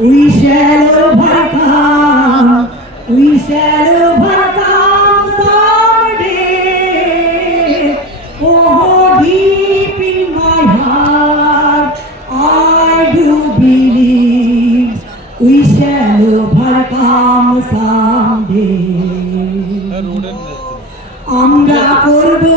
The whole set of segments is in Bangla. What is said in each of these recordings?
We shall overcome. We shall overcome someday. Oh, deep in my heart, I do believe we shall overcome someday. আমরা করবো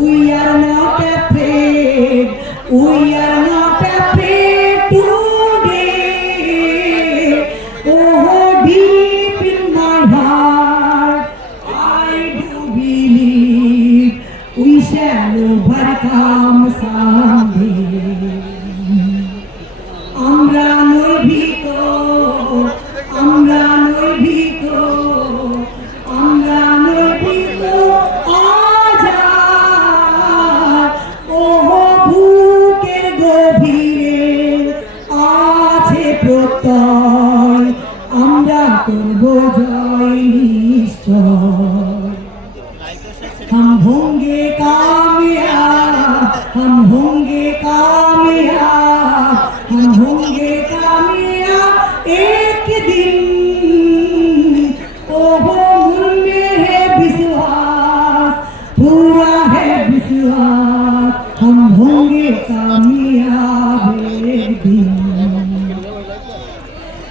We are not afraid. We are not Oh, deep in my heart, I do believe we shall overcome someday. তয় আমরা করব জয় নিশ্চয় हम होंगे कामयाब हम होंगे कामयाब हम होंगे कामयाब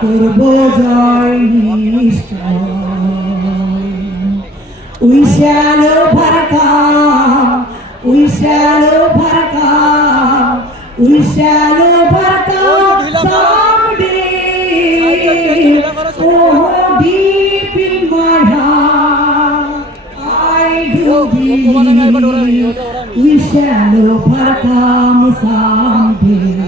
করব জয় ওই শ্যালো ভারকাম ওই শ্যালো ভারকাম ওই শ্যালো ভারকাম সামনে ও deep in my heart I do believe we shall overcome someday